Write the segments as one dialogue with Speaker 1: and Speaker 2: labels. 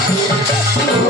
Speaker 1: Thank you.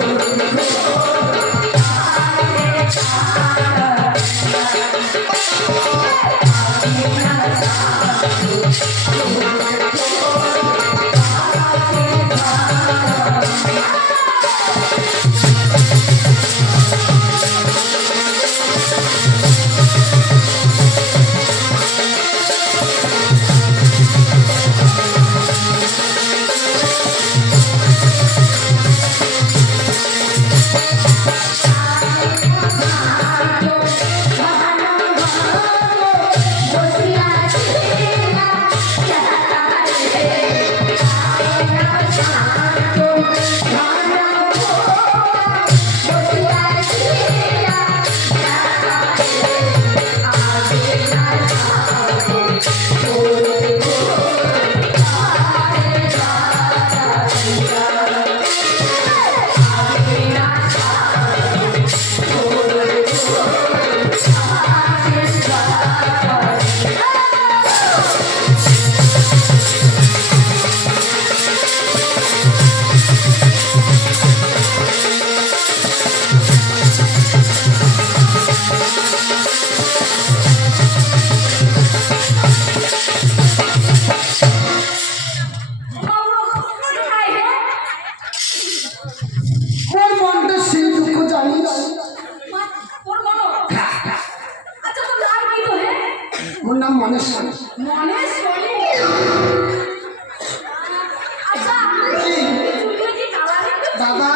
Speaker 2: বাবা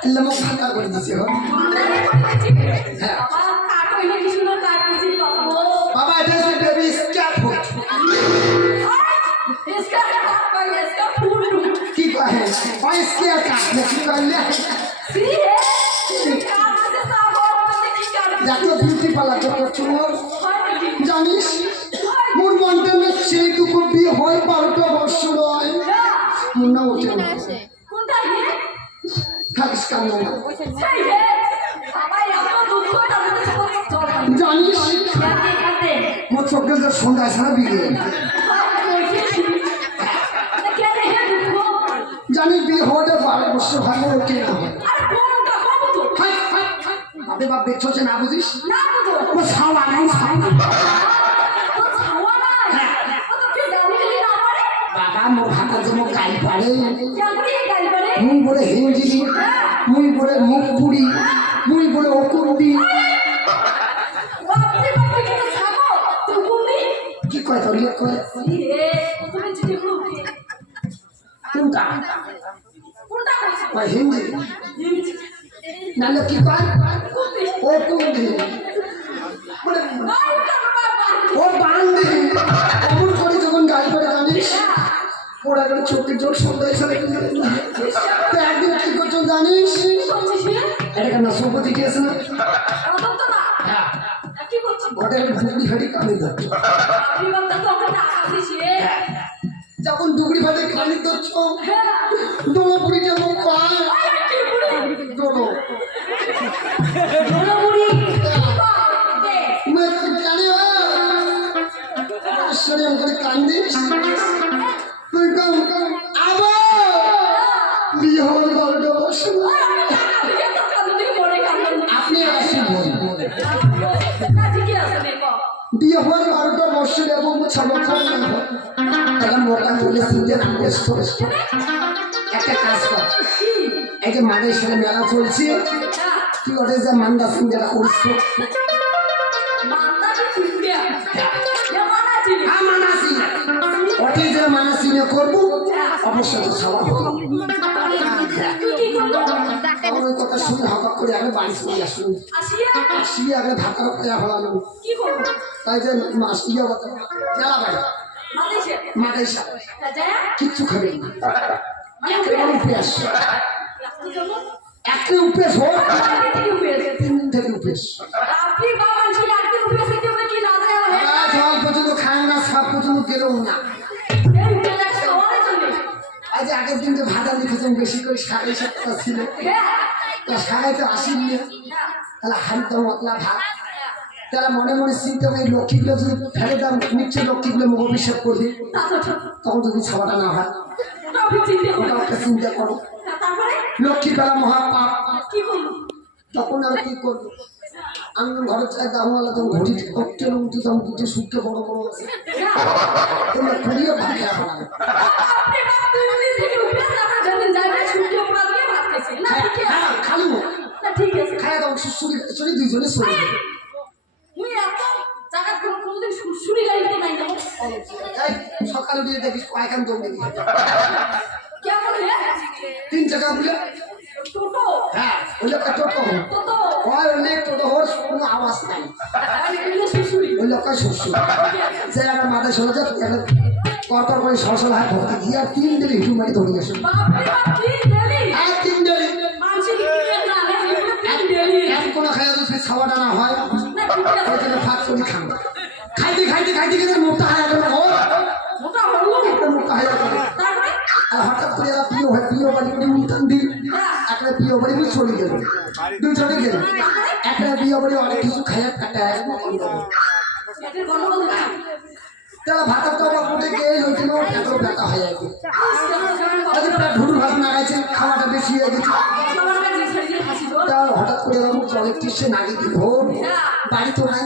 Speaker 2: তাহলে মুখ ফাঁকা করে দিছে হ্যাঁ।
Speaker 1: বাবা
Speaker 2: এটা
Speaker 1: সেটা স্কার ফুট
Speaker 2: কি কয়? স্কার কাটলে কি করলে জানিস?
Speaker 1: কাটে কাটে
Speaker 2: মোর চোখে যে সন্ধ্যা ছাড়া বিয়ে জানি বিয়ে হওয়াটা বারো বছর না ওকে। বাপে বাপ দেখছ না বুঝিস? ও ছাওয়া নাই বাবা মোর হাতে যে মোর গাই পারে বলে হিঞ্জিরি মুই বলে মুখ পুড়ি মুই বলে
Speaker 1: বাপরে কি
Speaker 2: কয় তোর ইয়ে কয় কোনটা হিন্দি। নাহলে কি কয়? না সৌপতি গিয়েছে না? হ্যাঁ। ধরছো যখন ডুগরি ফাটে কানে ধরছো দোলো পুরি তখন একটা কাজ কর এই মাঠের সাথে মেলা চলছে তুই ওদের যে মান্দা সিং যেটা করছ হ্যাঁ মানাসি ওটি যে মানাসি নিয়ে করব অবশ্যই তো সবার ওই কথা শুনে হকাক করে আগে বাড়ি চলে আসুন আসি আগে ঢাকার পায়া
Speaker 1: করব
Speaker 2: তাই যে মাস ইয়ে কথা বাড়ি
Speaker 1: মাদেশে যায়?
Speaker 2: কিচ্ছু খাবে না।
Speaker 1: মানে
Speaker 2: একেবারে উপেস একটা উপেস হোক তিন দিন থেকে উপেস
Speaker 1: না যায় আমার
Speaker 2: ওরা জল পর্যন্ত খায় না সাপ পর্যন্ত গেলেও আজ আগের দিন তো ভাড়া লিখেছেন বেশি করে সাড়ে সাতটা ছিল।
Speaker 1: হ্যাঁ।
Speaker 2: তা তো তাহলে মতলা তারা মনে মনে চিন্তা করে লক্ষ্মীগুলো যদি ফেলে দাম নিচ্ছে লক্ষ্মীগুলো মুখ অভিষেক করবে তখন যদি ছাওয়াটা না হয়
Speaker 1: ওটা চিন্তা
Speaker 2: একটা চিন্তা করো। লক্ষ্মী বেলা মহাপাপ।
Speaker 1: কি
Speaker 2: তখন আমি কি করব? আমি ঘরে চাই দামওয়ালা তখন ঘড়ি উঠি তখন দুটো বড় বড় আছে। তোমরা ঘুরিয়ে ভাত খেয়ে
Speaker 1: ঠিক আছে।
Speaker 2: খালু
Speaker 1: না ঠিক আছে
Speaker 2: খায় তখন শরীর শরীর দুইজনে শরীর
Speaker 1: মুই এত জায়গা কোনো কোনোদিন শুনি গাড়ি তো নাই না।
Speaker 2: সকালে উঠে দেখিস
Speaker 1: কেমন
Speaker 2: তিন চাকা বলে
Speaker 1: টোটো?
Speaker 2: হ্যাঁ টোটো।
Speaker 1: টোটো?
Speaker 2: হয় অনেক টোটো কোনো আওয়াজ নাই। ওই লোকটা শ্বশুর যে একটা মাথায় শোনা যায় একটা করে সরসল হাত ভর্তি গিয়ে আর তিন দিলে হিটু মারি ধরে গেছে। আর তিন দিলে
Speaker 1: মানসি কি না না এগুলো কি দেলি
Speaker 2: এক কোনো খাই যদি খাওয়াটা না হয়।
Speaker 1: না
Speaker 2: ওই জন্য ভাত করে খান খাইতে খাইতে খাইতে কিন্তু মুখটা হায়া গেল ও মুখটা হায়া গেল। আর হঠাৎ করে এরা প্রিয় হয় প্রিয় বাড়ি করে উল্টান দিল। একটা প্রিয় বাড়ি করে চলে গেল। দুই চলে গেল। একটা প্রিয় বাড়ি অনেক কিছু খাইয়া কাটা তারা ভাতের তো আবার উঠে গিয়ে লইছিল এত ব্যথা হয়ে ঢুড়ু ভাত না খাইছে খাওয়াটা বেশি হয়ে গেছে। নাগিয়ে দিল বাড়ি তো নাই